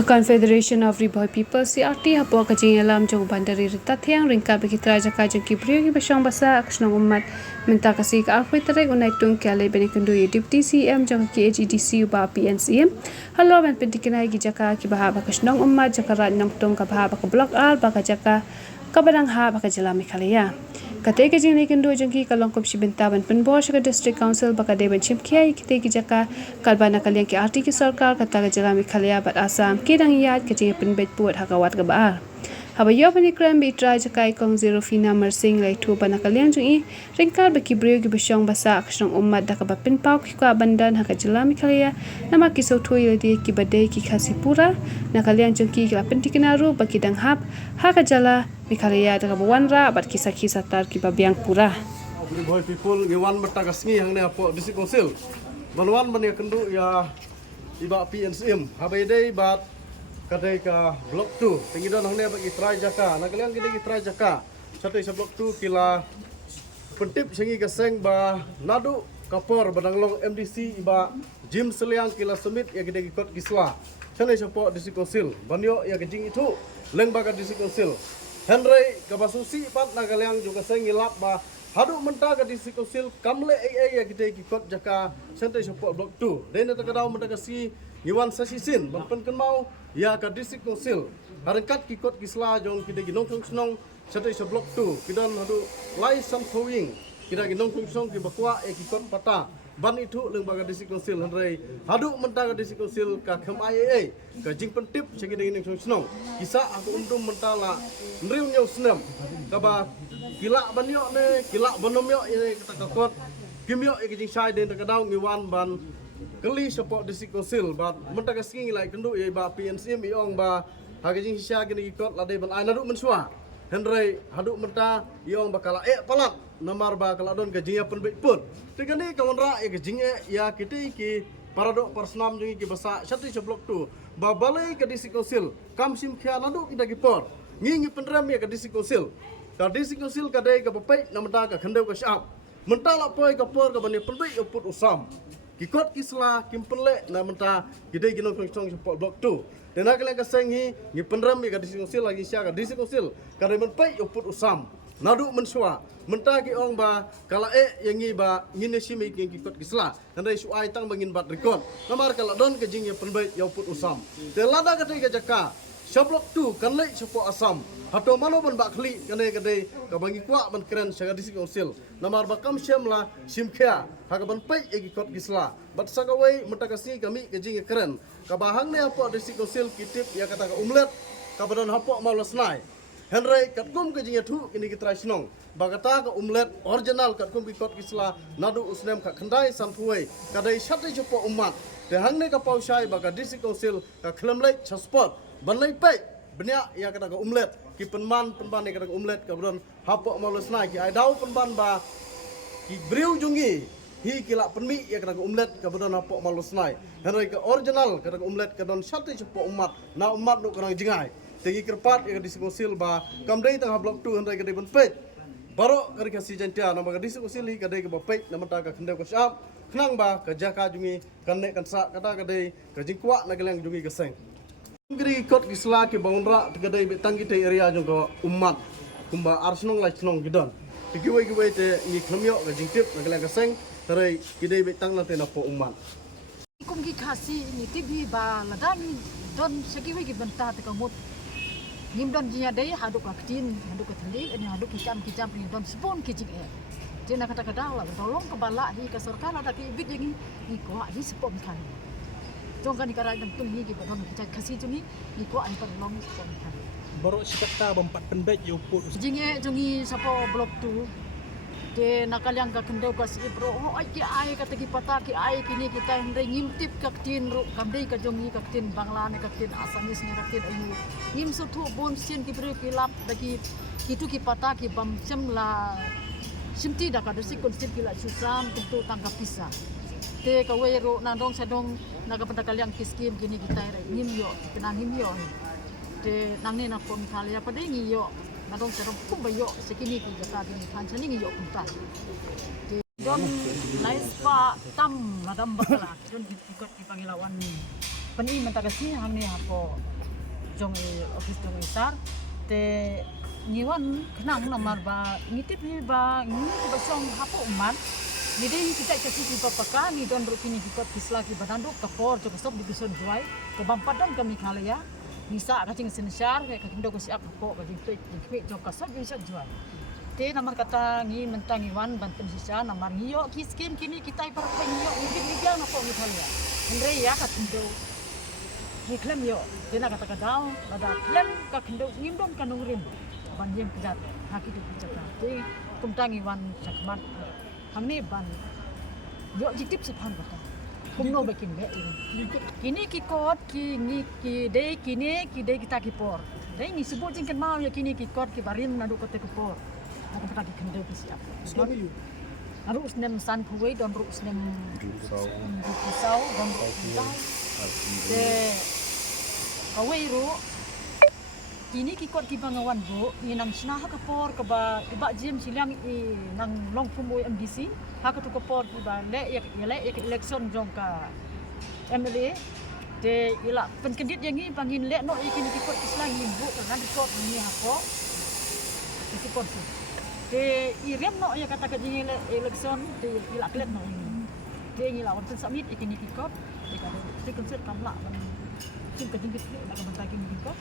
Confederation of Riboy People CRT hapo kajing alam jong bandari ritathiang ringkal bagi trajaka jong kibriyo gi basang basa aksnong umat minta kasih ka akwe terek unai tung kale beni kundu deputy CM jong ki AGDC ba PNCM halo ban pendikinai gi jaka ki bahaba kasnong umat jaka rat nang tung ka bahaba ka blok al ba jaka ka badang ha ba ka jala mikhalaya kate ke jing lekin do jengki kalong kop shibenta ban penbo shaka district council baka de ban chimkhia kite ki jaka kalbana kalyang ki arti ki sarkar kata ka jala mikhalaya bat asam ki dang yat ke jing penbet puat hakawat ka ba haba yo bani kram bi try jaka ikong zero fina mersing lai thu bana kalyang jung i ringkar baki brio gi besyong basa akshong ummat da ka ba pin pau ki ka bandan haka jala mikhalaya nama ki so thu yedi ki bade ki khasi pura na kalyang jung ki la pentikinaru baki dang hap haka jala mikhalaya da ka wanra bat kisah-kisah tar ki babiang pura Riboy people ngiwan matagasngi hang ne apo district council banwan ban ya kendu ya iba PNCM habai dei bat kadai ka blok 2 tinggi don hang ne bagi try jaka na kalian gidi try jaka satu sa blok 2 kila pentip sengi gaseng ba nadu kapor badanglong MDC iba Jim Seliang kila semit ya gidi kot gisla sanai sapo district council banyo ya gejing itu leng baga district council Henry kabasusi pat na kalian juga seng ngilap ba hadu menta ka district council kamle ai ya gede ki kot jaka santai support blok 2 den ta kadau menta kasi ngiwan sasisin bampen mau ya ka district council harangkat ki kot kisla jong kide ginong snong santai sa blok 2 kidan hadu lai sam towing kida ginong snong ki bakwa e ki kot pata ban itu leng baga district council hanrei hadu menta ka district council ka kham ai ka jing pentip segi de ginong snong kisa aku undum menta la nriu nyau snam ka ba kila banyo ne kila banomyo ini kata kakot kimyo iki jing sai den takadau ngiwan ban keli support district council ba menta ka singi lai kendu ye ba PNCM iong ba hage jing sia gini ikot lade ban ai nadu mensua henrei hadu menta iong bakala palat namar ba kala don ka jing ya penbek pun tegani kawanra ye jing ya kiti ki paradok persnam jing ki basa satu blok tu ba balai ka district council kam sim khia nadu kita gipor ngi penram ya ka district council ka district council ka dai ka papai namda ka khandeu ka syap menta la poi ka por ka bani penbai uput usam kikot kisla kimpenle namda gidai ginong kong support blok 2 dena kalen ka senghi ngi penram ka district council lagi sia ka district council ka dai menpai uput usam nadu mensua menta ki ong ba kala yang ngi ba ngine simi ki kikot kisla dai suai tang bangin bat rekod namar kala don ka jing ya penbai ya uput usam de lada ka dai ka jaka Shablok 2 kan lek sepo asam hato mano ban bakli kane kade ka bangi kwa ban keren saga district council namar bakam syamla simkhia haga ban pai egi kot gisla bat sagawai mutakasi kami kejing keren ka bahang ne apo district council kitip ya kata ka umlet ka badan hapo malasnai henry katkum kejing thu ini kitrai snong bagata ka umlet original katkum ki kot gisla nadu usnem ka khandai sampuai kadai sate jopo umat de hangne ka pausai baga district council ka khlemlei chaspot banlai pai benya ya kata ka umlet ki penman ya kata ka umlet ka bron hapok malusna ki ai dau penban ba ki briu jungi hi kila penmi ya kata ka umlet ka bron hapok malusna henry ka original kata ka umlet ka don sate cepo umat na umat nu karang jingai tegi kerpat ya ka diskosil ba kamdai tang blok 2 henry ka de ban pet baro ka kasi jantia na ba ka diskosil hi ka de ka ba pet na mata ka khendau ka syap khnang ba ka jaka jungi kan nek kan sa kata ka de ka jingkwa na gelang jungi ka seng Giri kot kisla ke bangunra tegadai betang kita area juga umat kumba arsnong lai snong gidon tigiwe te ni khamyo ga jingtip nagala gaseng tarai kidai betang na te na po umat kum gi khasi ni tibi ba ladan don segiwe gi benta te kamut nim don jinya dai hadu ka ktin hadu ka thali ani hadu kicam ni don spon kicik jena kata-kata la tolong ke bala hi ka sarkar ada ki bit ni ko hi spon kan jong kan ikarai dan tung ni ki badon kita kasi tu ni ko an perlong spon kan baru sikata bempat pendek yo put jinge jongi sapo blok tu de nakal yang ka kendau ka si bro oh ai ki ai kata ki pata ki ai kini kita hendai ngimtip ka tin ru kamdei ka jongi ka tin bangla ne ka tin asamis ne ka tin ayu ngim su thu bon sien ki bro ki lap bagi kitu ki pata ki bam la simti da ka desi konsep ki la susam tentu tangkap pisah te ka wero nandong sadong nagapenta yang kiskim gini kita ngim yo kena ngim yo te nangne na kon khalia padai ngi yo nadong sadong kumbayo sekini ki jata ni pancani ngi yo kunta te don nice pa tam nadam bakala don ikut di panglawan pani mentagasi hang ni hapo jong office jong isar te ngiwan kenang namar ba ngitip ni ba ni ba song hapo man ni dei kita kasi di papaka ni don rukini kita kislaki banando kapor jong sob di bison juai ke bampadan kami khalaya nisa kacing sensyar ke kindo ko siap hapo kacing tu ni jong kasot bisa juai te namar kata ngi mentang iwan banten sisa namar ngiyo ki skim kini kita ipar ko ngiyo ngitip ni dia hapo ni khalaya andre ya katindo ni klem yo dina kata kadau ada klem ka kindo ngindom kanung rim ban yem kejat haki tu kejat te kumtangi wan sakmat hamni ban yo jitip sephan kata kumno bekin be kini ki kot ki ngi ki dei kita ki por dei ni sebut jingkan mau ya kini ki kot ki barin nadu kota ki por aku kata ki kindo ki siap harus nem san puwe don rus nem pisau don de kawe ru kini kikot ki bangawan bu ni nang snah ka por ka ba iba jim silang i nang long pumoy MDC ha ka tu ka por ki ba le ya election jong ka MLA de ila pen kendit yang ni bangin le no kini kikot islang ni bu kan kikot ni ha ko kikot de irem no ya kata ka jing election de ila klet no de ni lawan pen summit ikini kikot de ka de konsep kamlaซึ่งก็ยิ่งขึ้นแล้วก็มันตายกินกินก็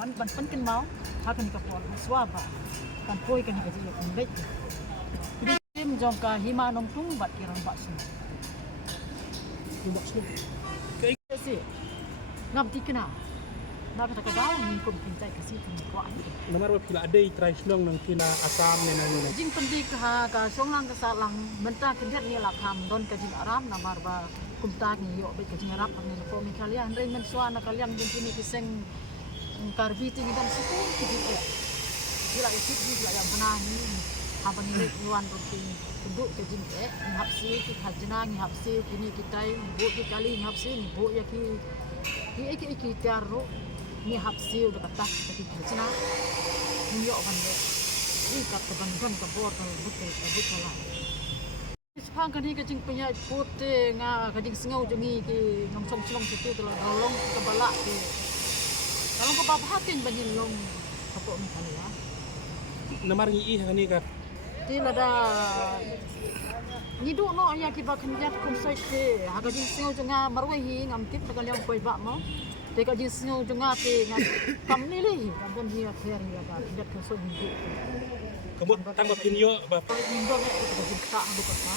วันเป็นกันเมาหากันกับพอสวาบกันป่วยกันก็จะเป็นเด็กทีมจงกาหิมานงทุ่งบัดกิรังบัดซึ่ง Tembak semua. สิngam tikna nak kata kadau ni kum pintai kasih tu kuat Namar wa pila adai try slong nang kina asam ne nang ni. jing pendik ha ka songlang ka salang menta kendet ni lakam don ka jing aram namar ba kumta ni yo be ka jing arab ni ko mi kalian rein men suana kalian jing ni kiseng karbi ti dan situ ki dia ila ikut ni ila yang benar ni apa ni luan roti duduk ke jing ni hapsi ki hajna ni hapsi kini kita bu ki kali ni hapsi ni bu ya ki tiaro ni hapsi udah kata tapi hajna ni yo bande ni kata bangan ka bor ka bukan lah sepang kan ni kajing punya putih nga kajing sengau jengi ki nong som selong situ tu rolong ke balak ki kalau ko babahatin banyin long kapo ni kala Namar ngi hani ka ti lada ngidu no ya ki ba khanjat kum sai te ha kajing sengau jenga marwai hi ngam tip ta kalyang koi ba mo te kajing sengau jenga te ngam kam ni le kam bon hi affair ya ba dak so ni kemut tang ba pin yo ba Indo ni kajing takadu kata